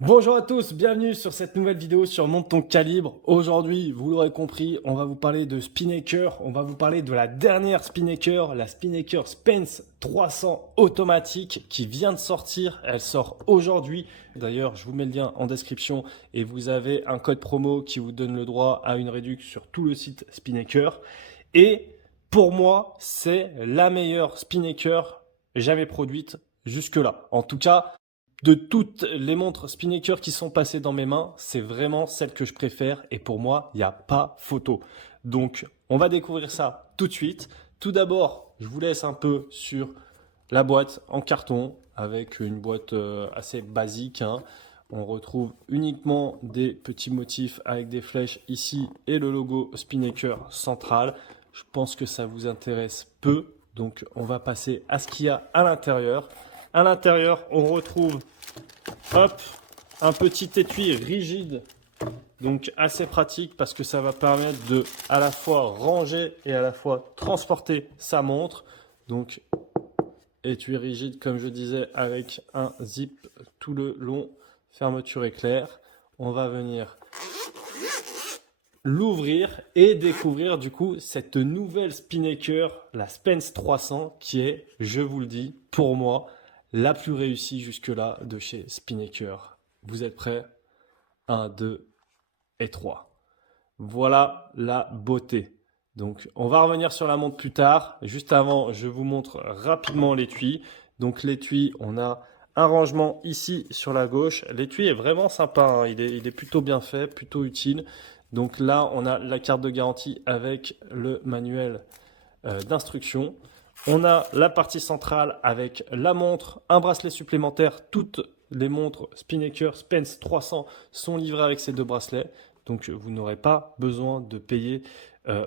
Bonjour à tous, bienvenue sur cette nouvelle vidéo sur Monte ton calibre. Aujourd'hui, vous l'aurez compris, on va vous parler de Spinnaker, on va vous parler de la dernière Spinnaker, la Spinnaker Spence 300 automatique qui vient de sortir. Elle sort aujourd'hui. D'ailleurs, je vous mets le lien en description et vous avez un code promo qui vous donne le droit à une réduction sur tout le site Spinnaker. Et pour moi, c'est la meilleure Spinnaker jamais produite jusque-là. En tout cas, de toutes les montres Spinnaker qui sont passées dans mes mains, c'est vraiment celle que je préfère et pour moi, il n'y a pas photo. Donc, on va découvrir ça tout de suite. Tout d'abord, je vous laisse un peu sur la boîte en carton avec une boîte assez basique, hein. On retrouve uniquement des petits motifs avec des flèches ici et le logo Spinnaker central. Je pense que ça vous intéresse peu, donc on va passer à ce qu'il y a à l'intérieur. À l'intérieur, on retrouve hop, un petit étui rigide, donc assez pratique parce que ça va permettre de à la fois ranger et à la fois transporter sa montre. Donc étui rigide comme je disais avec un zip tout le long, fermeture éclair. On va venir l'ouvrir et découvrir du coup cette nouvelle Spinnaker, la Spence 300, qui est, je vous le dis, pour moi, la plus réussie jusque-là de chez Spinnaker. Vous êtes prêts? 1, 2 et 3. Voilà la beauté. Donc on va revenir sur la montre plus tard. Juste avant, je vous montre rapidement l'étui. Donc l'étui, on a un rangement ici sur la gauche. L'étui est vraiment sympa, hein. Il est plutôt bien fait, plutôt utile. Donc là, on a la carte de garantie avec le manuel d'instruction. On a la partie centrale avec la montre, un bracelet supplémentaire. Toutes les montres Spinnaker Spence 300 sont livrées avec ces deux bracelets. Donc vous n'aurez pas besoin de payer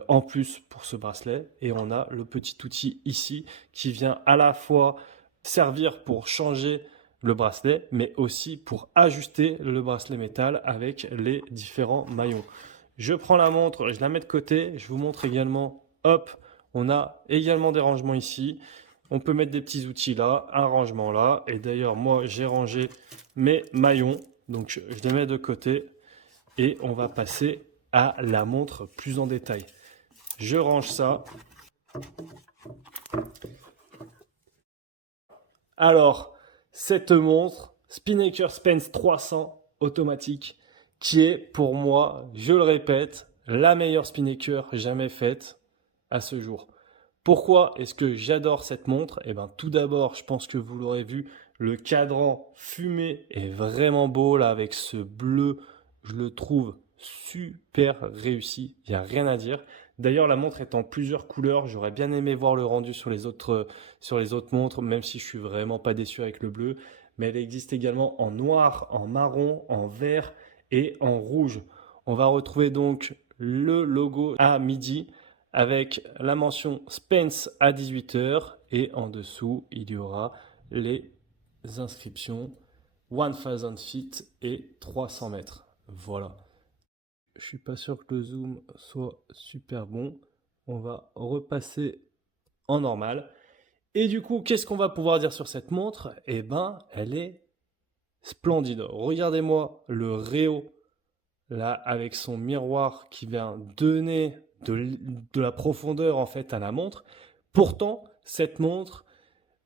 en plus pour ce bracelet. Et on a le petit outil ici qui vient à la fois servir pour changer le bracelet, mais aussi pour ajuster le bracelet métal avec les différents maillons. Je prends la montre, je la mets de côté, je vous montre également, hop, on a également des rangements ici. On peut mettre des petits outils là, un rangement là. Et d'ailleurs, moi, j'ai rangé mes maillons. Donc, je les mets de côté. Et on va passer à la montre plus en détail. Je range ça. Alors, cette montre, Spinnaker Spence 300 automatique, qui est pour moi, je le répète, la meilleure Spinnaker jamais faite à ce jour. Pourquoi est-ce que j'adore cette montre? Eh bien, tout d'abord, je pense que vous l'aurez vu, le cadran fumé est vraiment beau là avec ce bleu. Je le trouve super réussi. Il n'y a rien à dire. D'ailleurs, la montre est en plusieurs couleurs. J'aurais bien aimé voir le rendu sur les autres montres, même si je suis vraiment pas déçu avec le bleu. Mais elle existe également en noir, en marron, en vert et en rouge. On va retrouver donc le logo à midi avec la mention Spence à 18h et en dessous il y aura les inscriptions 1000 feet et 300 mètres. Voilà. Je suis pas sûr que le zoom soit super bon. On va repasser en normal. Et du coup, qu'est-ce qu'on va pouvoir dire sur cette montre? Eh ben, elle est splendide. Regardez-moi le réo là avec son miroir qui vient donner de la profondeur en fait à la montre. Pourtant, cette montre,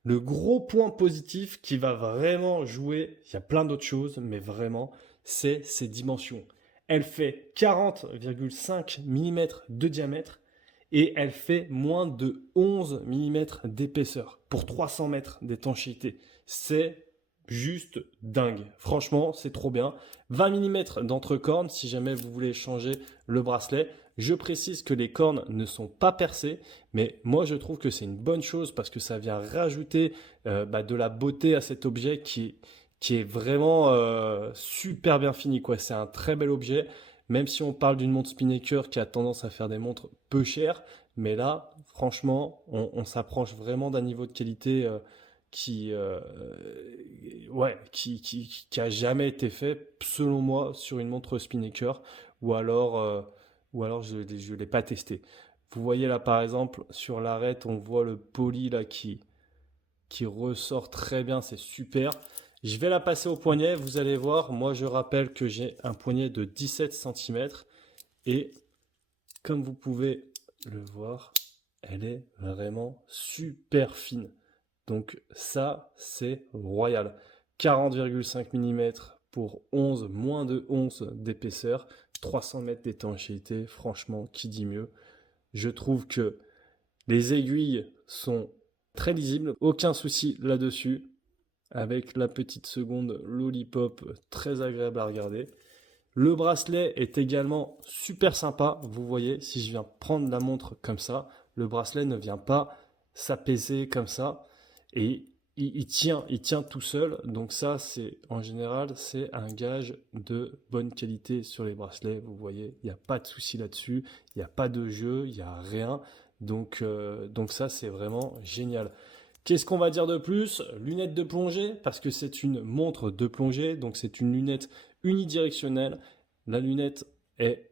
le gros point positif qui va vraiment jouer, il y a plein d'autres choses, mais vraiment, c'est ses dimensions. Elle fait 40,5 mm de diamètre et elle fait moins de 11 mm d'épaisseur pour 300 mètres d'étanchéité. C'est juste dingue. Franchement, c'est trop bien. 20 mm d'entrecorne si jamais vous voulez changer le bracelet. Je précise que les cornes ne sont pas percées, mais moi je trouve que c'est une bonne chose parce que ça vient rajouter de la beauté à cet objet qui est vraiment super bien fini, quoi. C'est un très bel objet, même si on parle d'une montre Spinnaker qui a tendance à faire des montres peu chères, mais là, franchement, on s'approche vraiment d'un niveau de qualité qui, euh, qui a jamais été fait, selon moi, sur une montre Spinnaker, ou alors je ne l'ai pas testé. Vous voyez là, par exemple, sur l'arête, on voit le poly là qui ressort très bien, c'est super. Je vais la passer au poignet, vous allez voir, moi je rappelle que j'ai un poignet de 17 cm et comme vous pouvez le voir, elle est vraiment super fine. Donc ça, c'est royal. 40,5 mm pour 11, moins de 11 d'épaisseur, 300 mètres d'étanchéité, franchement, qui dit mieux? Je trouve que les aiguilles sont très lisibles, aucun souci là-dessus, avec la petite seconde lollipop, très agréable à regarder. Le bracelet est également super sympa, vous voyez, si je viens prendre la montre comme ça, le bracelet ne vient pas s'apaiser comme ça, et il tient tout seul, donc ça, c'est en général, c'est un gage de bonne qualité sur les bracelets, vous voyez, il n'y a pas de souci là-dessus, il n'y a pas de jeu, il n'y a rien, donc ça, c'est vraiment génial. Qu'est-ce qu'on va dire de plus? Lunettes de plongée, parce que c'est une montre de plongée, donc c'est une lunette unidirectionnelle. La lunette est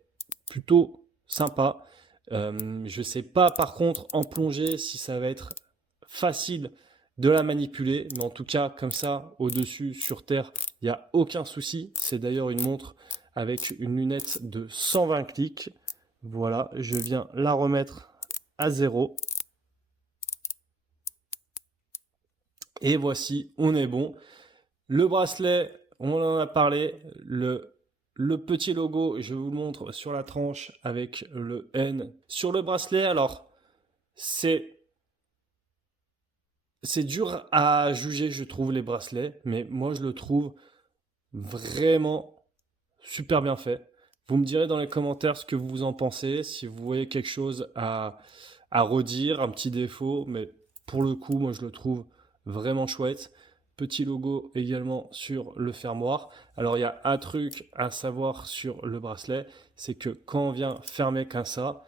plutôt sympa. Je ne sais pas par contre en plongée si ça va être facile de la manipuler, mais en tout cas comme ça au-dessus sur terre, il n'y a aucun souci. C'est d'ailleurs une montre avec une lunette de 120 clics. Voilà, je viens la remettre à 0. Et voici, on est bon. Le bracelet, on en a parlé. Le petit logo, je vous le montre sur la tranche avec le N. Sur le bracelet, alors, c'est dur à juger, je trouve, les bracelets. Mais moi, je le trouve vraiment super bien fait. Vous me direz dans les commentaires ce que vous en pensez, si vous voyez quelque chose à redire, un petit défaut. Mais pour le coup, moi, je le trouve vraiment chouette. Petit logo également sur le fermoir. Alors il y a un truc à savoir sur le bracelet, c'est que quand on vient fermer comme ça,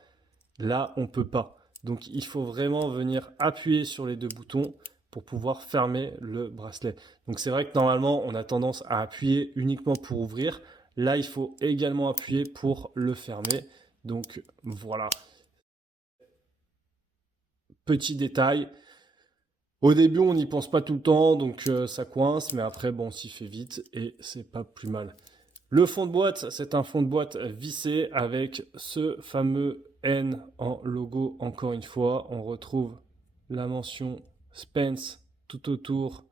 là on peut pas. Donc il faut vraiment venir appuyer sur les deux boutons pour pouvoir fermer le bracelet. Donc c'est vrai que normalement on a tendance à appuyer uniquement pour ouvrir. Là il faut également appuyer pour le fermer. Donc voilà. Petit détail. Au début, on n'y pense pas tout le temps, donc ça coince, mais après, bon, on s'y fait vite et c'est pas plus mal. Le fond de boîte, c'est un fond de boîte vissé avec ce fameux N en logo. Encore une fois, on retrouve la mention Spence tout autour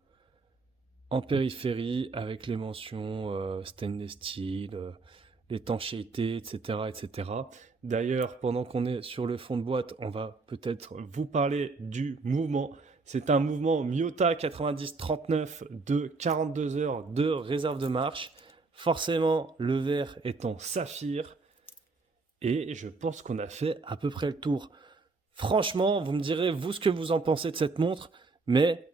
en périphérie avec les mentions stainless steel, l'étanchéité, etc., etc. D'ailleurs, pendant qu'on est sur le fond de boîte, on va peut-être vous parler du mouvement. C'est un mouvement Miyota 9039 de 42 heures de réserve de marche. Forcément, le verre est en saphir. Et je pense qu'on a fait à peu près le tour. Franchement, vous me direz, vous, ce que vous en pensez de cette montre. Mais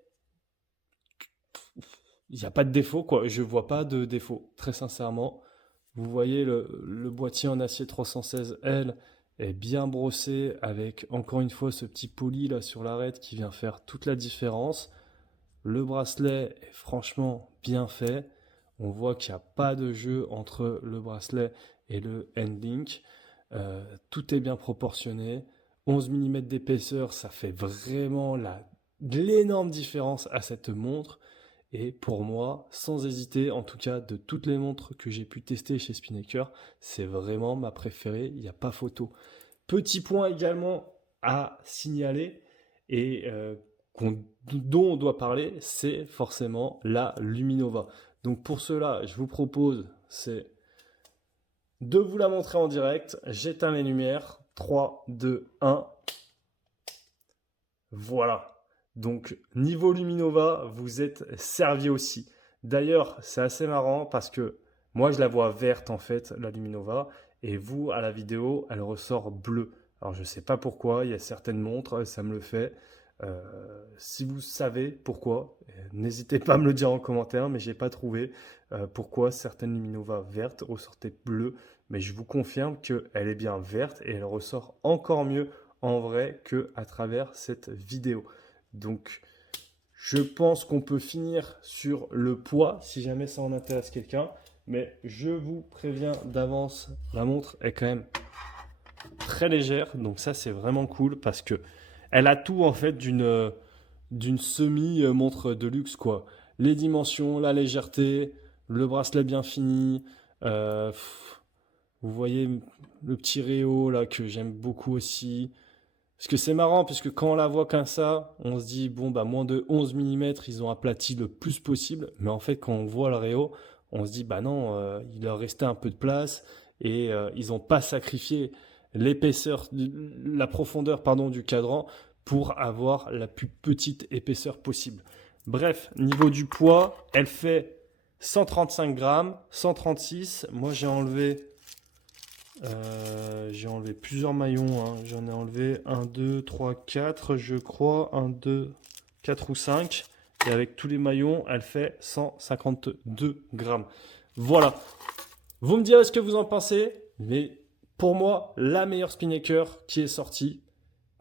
il n'y a pas de défaut, quoi. Je ne vois pas de défaut, très sincèrement. Vous voyez, le boîtier en acier 316L est bien brossé avec, encore une fois, ce petit poli là sur l'arête qui vient faire toute la différence. Le bracelet est franchement bien fait. On voit qu'il n'y a pas de jeu entre le bracelet et le N-Link. Tout est bien proportionné. 11 mm d'épaisseur, ça fait vraiment l'énorme différence à cette montre. Et pour moi, sans hésiter, en tout cas de toutes les montres que j'ai pu tester chez Spinnaker, c'est vraiment ma préférée, il n'y a pas photo. Petit point également à signaler et dont on doit parler, c'est forcément la Luminova. Donc pour cela, je vous propose, c'est de vous la montrer en direct. J'éteins mes lumières. 3, 2, 1. Voilà. Donc, niveau Luminova, vous êtes servi aussi. D'ailleurs, c'est assez marrant parce que moi, je la vois verte en fait, la Luminova, et vous, à la vidéo, elle ressort bleue. Alors, je ne sais pas pourquoi, il y a certaines montres, ça me le fait. Si vous savez pourquoi, n'hésitez pas à me le dire en commentaire, mais je n'ai pas trouvé pourquoi certaines Luminova vertes ressortaient bleues. Mais je vous confirme qu'elle est bien verte et elle ressort encore mieux en vrai qu'à travers cette vidéo. Donc, je pense qu'on peut finir sur le poids si jamais ça en intéresse quelqu'un. Mais je vous préviens d'avance, la montre est quand même très légère. Donc ça, c'est vraiment cool parce que elle a tout en fait d'une semi-montre de luxe, quoi. les dimensions, la légèreté, le bracelet bien fini. Vous voyez le petit Réo là que j'aime beaucoup aussi. Parce que c'est marrant, puisque quand on la voit comme ça, on se dit, bon, bah, moins de 11 millimètres, ils ont aplati le plus possible. Mais en fait, quand on voit le Réo, on se dit, bah non, il leur restait un peu de place et ils n'ont pas sacrifié l'épaisseur, la profondeur, pardon, du cadran pour avoir la plus petite épaisseur possible. Bref, niveau du poids, elle fait 135 grammes, 136. Moi, j'ai enlevé plusieurs maillons, hein. J'en ai enlevé 1, 2, 3, 4, je crois. 1, 2, 4 ou 5. Et avec tous les maillons, elle fait 152 grammes. Voilà. Vous me direz ce que vous en pensez. Mais pour moi, la meilleure Spinnaker qui est sortie.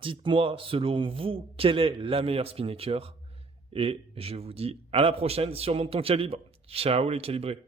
Dites-moi, selon vous, quelle est la meilleure Spinnaker. Et je vous dis à la prochaine sur Monte ton calibre. Ciao les calibrés.